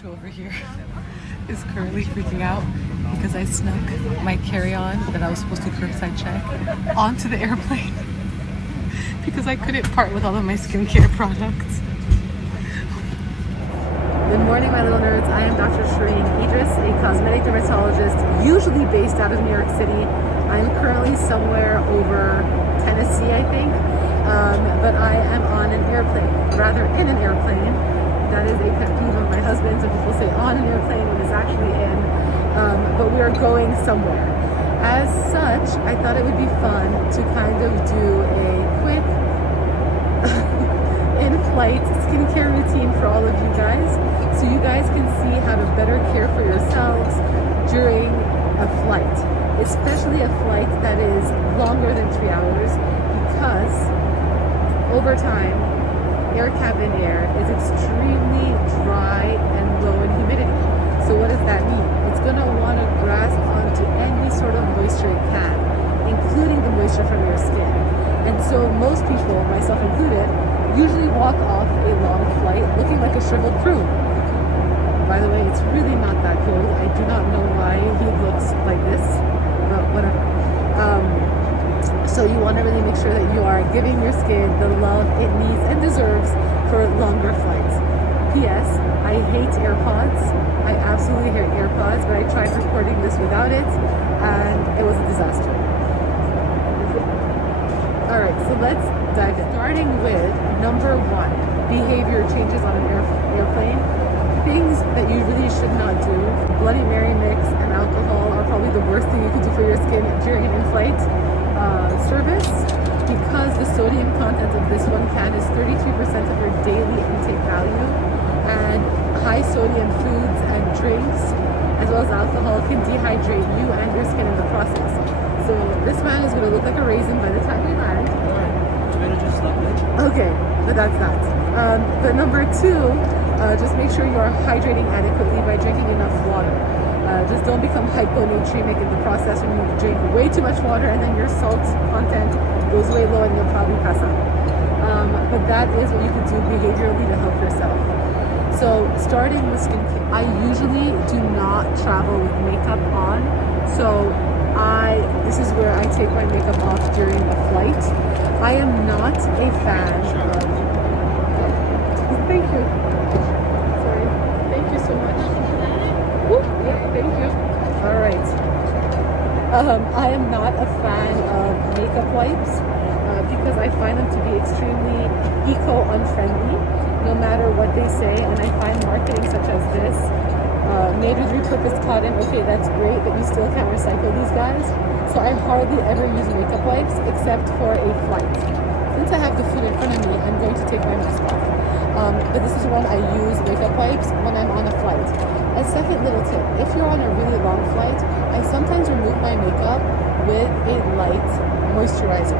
Joshua over here is currently freaking out because I snuck my carry-on that I was supposed to curbside check onto the airplane because I couldn't part with all of my skincare products. Good morning, my little nerds. I am Dr. Shereene Idriss, a cosmetic dermatologist, usually based out of New York City. I'm currently somewhere over Tennessee, I think, but I am on an airplane, rather in an airplane. That is a pet peeve of my husband, so people say on an airplane when it's actually in, but we are going somewhere. As such, I thought it would be fun to kind of do a quick in-flight skincare routine for all of you guys, so you guys can see how to better care for yourselves during a flight, especially a flight that is longer than 3 hours, because over time, air cabin air is extremely dry and low in humidity. So what does that mean? It's going to want to grasp onto any sort of moisture it can, including the moisture from your skin. And so most people, myself included, usually walk off a long flight looking like a shriveled prune. By the way, it's really not that cold. I do not know why he looks like this, but whatever. So you want to really make sure that you are giving your skin the love it needs and deserves for longer flights. P.S. I hate AirPods. I absolutely hate AirPods, but I tried recording this without it, and it was a disaster. Alright, so let's dive in. Starting with number 1, behavior changes on an airplane. Things that you really should not do. Bloody Mary mix and alcohol are probably the worst thing you could do for your skin during an in-flight service, because the sodium content of this one can is 33% of your daily intake value, and high sodium foods and drinks as well as alcohol can dehydrate you and your skin in the process. So this man is going to look like a raisin by the time we land. Okay, but that's that. But number 2, just make sure you are hydrating adequately by drinking enough water. Just don't become hyponatremic in the process when you drink way too much water and then your salt content goes way low and you'll probably pass out. But that is what you can do behaviorally to help yourself. So starting with skincare, I usually do not travel with makeup on. So this is where I take my makeup off during a flight. I am not a fan of... Thank you. Sorry. Thank you so much. Yeah, thank you. All right. I am not a fan of makeup wipes because I find them to be extremely eco-unfriendly, no matter what they say. And I find marketing such as this, made with repurposed cotton, okay, that's great, but you still can't recycle these guys. So I hardly ever use makeup wipes except for a flight. Since I have the food in front of me, I'm going to take my mask off. But this is when I use makeup wipes when I'm on a flight. A second little tip, if you're on a really long flight, I sometimes remove my makeup with a light moisturizer.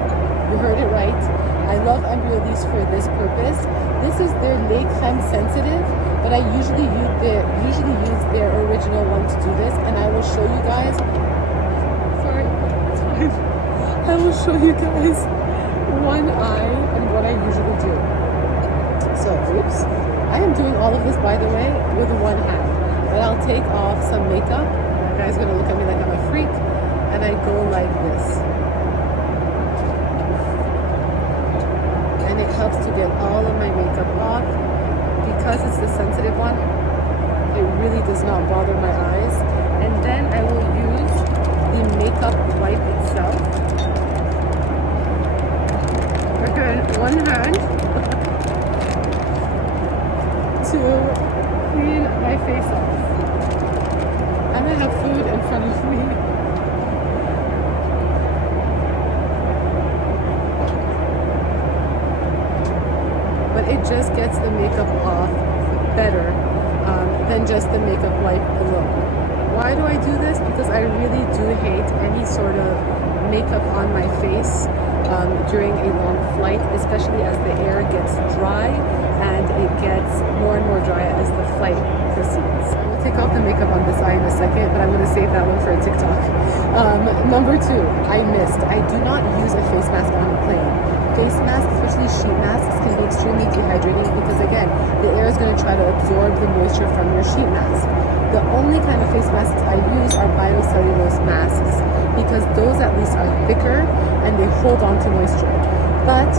You heard it right. I love Embryolisse for this purpose. This is their Lait Crème Sensitive, but I usually use their original one to do this, and I will show you guys. Sorry, it's fine. I will show you guys one eye and what I usually do. So, oops. I am doing all of this, by the way, with one hand. But I'll take off some makeup. You guys are going to look at me like I'm a freak. And I go like this. And it helps to get all of my makeup off. Because it's the sensitive one, it really does not bother my eyes. And then I will use the makeup wipe itself. Okay, one hand. To clean my face off. And I have food in front of me. But it just gets the makeup off better than just the makeup wipe alone. Why do I do this? Because I really do hate any sort of makeup on my face during a long flight, especially as the air gets dry and it gets more and more dry as the flight proceeds. We'll take off the makeup on this eye in a second, but I'm going to save that one for a TikTok. Number 2, I missed. I do not use a face mask on a plane. face masks, especially sheet masks, can be extremely dehydrating because again, the air is going to try to absorb the moisture from your sheet mask. The only kind of face masks I use are biocellulose masks because those at least are thicker and they hold on to moisture. But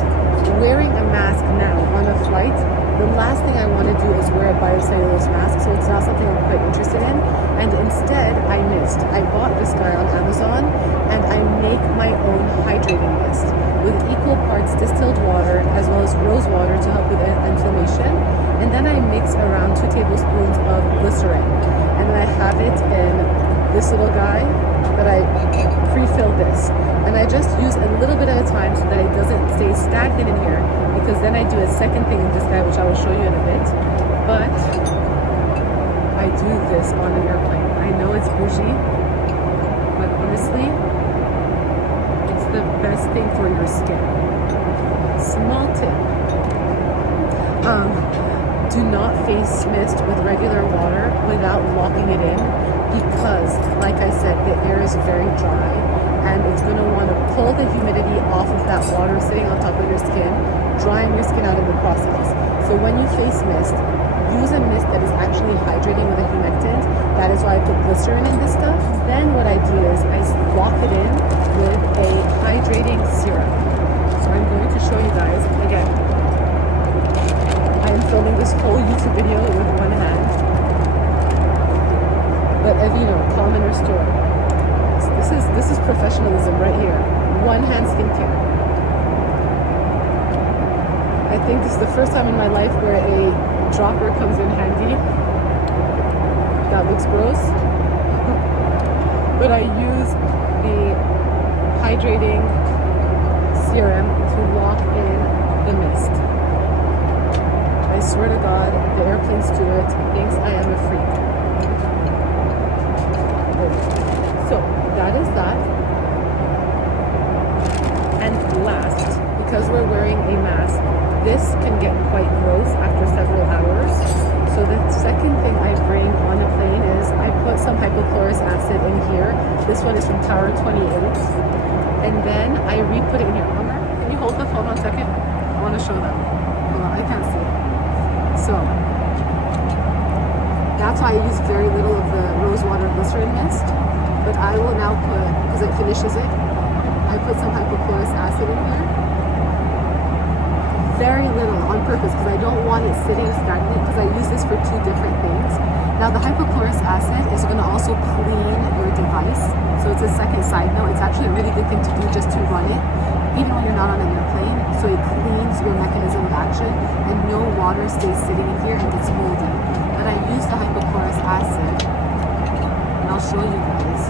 wearing a mask now on a flight, the last thing I want to do is wear a biocellulose mask, so it's not something I'm quite interested in. And instead, I mist. I bought this guy on Amazon, and I make my own hydrating mist with equal parts distilled water as well as rosewater to help with inflammation. And then I mix around 2 tablespoons of glycerin, and then I have it in this little guy that I pre-fill this, and I just use a little bit at a time so that it doesn't stay stagnant in here, because then I do a second thing in this guy which I will show you in a bit. But I do this on an airplane. I know it's bougie, but honestly it's the best thing for your skin. Small tip, do not face mist with regular water without locking it in, because like I said, the air is very dry and it's going to want to pull the humidity off of that water sitting on top of your skin, drying your skin out in the process. So when you face mist, use a mist that is actually hydrating with a humectant. That is why I put glycerin in this stuff. Then what I do is I lock it in with a hydrating serum. So I'm going to show you guys again. I am filming this whole YouTube video with one hand. But Evino, calm and restore. This is professionalism right here. One hand skincare. I think this is the first time in my life where a dropper comes in handy. That looks gross. But I use the hydrating serum to lock in the mist. I swear to God, the airplane steward thinks I am a freak. So that is that. And last, because we're wearing a mask, this can get quite gross after several hours. So the second thing I bring on a plane is I put some hypochlorous acid in here. This one is from Tower 28. And then I re-put it in here. Omar, can you hold the phone 1 second? I want to show them. Hold on, I can't see it. So that's why I use very little of the rosewater glycerin mist. But I will now put, because it finishes it, I put some hypochlorous acid in here. Very little on purpose because I don't want it sitting stagnant, because I use this for 2 different things. Now the hypochlorous acid is going to also clean your device. So it's a second side note. It's actually a really good thing to do just to run it, even when you're not on an airplane. So it cleans your mechanism of action and no water stays sitting in here and gets moldy. But I use the hypochlorous acid, and I'll show you guys,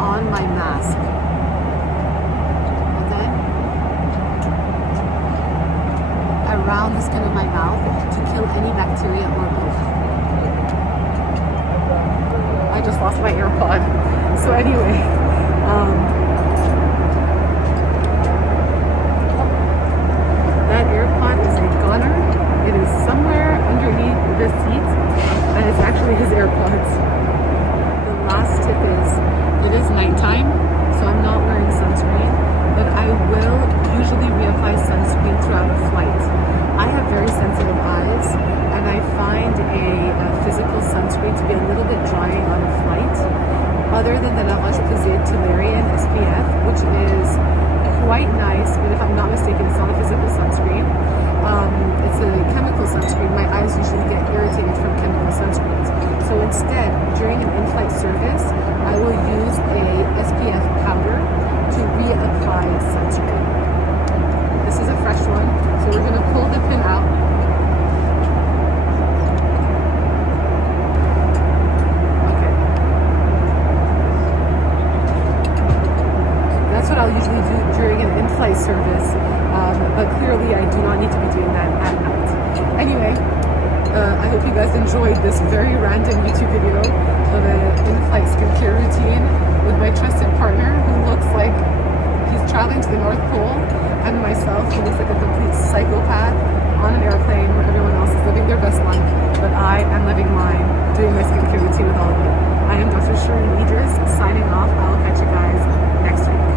on my mask. And then around the skin of my mouth to kill any bacteria or mold. I just lost my AirPod. So anyway, that AirPod is a goner. It is somewhere underneath the seat, and it's actually his AirPods. The last tip is, it is nighttime, so I'm not wearing sunscreen, but I will usually reapply sunscreen throughout a flight. I have very sensitive eyes, and I find a physical sunscreen to be a little bit drying on a flight, other than the La Roche-Posay Tolerian SPF, which is quite nice, but if I'm not mistaken, it's not a physical sunscreen. It's a chemical sunscreen. My eyes usually get irritated from chemical sunscreens. So instead, during an in-flight service, I will use a SPF powder to reapply sunscreen. This is a fresh one, so we're going to pull the pin out. Okay. That's what I'll usually do during an in-flight service, but clearly I do not need to be doing that at night. Anyway, I hope you guys enjoyed this very random YouTube video of an in-flight skincare routine with my trusted partner who looks like he's traveling to the North Pole, and myself who looks like a complete psychopath on an airplane where everyone else is living their best life, but I am living mine, doing my skincare routine with all of you. I am Dr. Shereene Idriss, signing off. I'll catch you guys next week.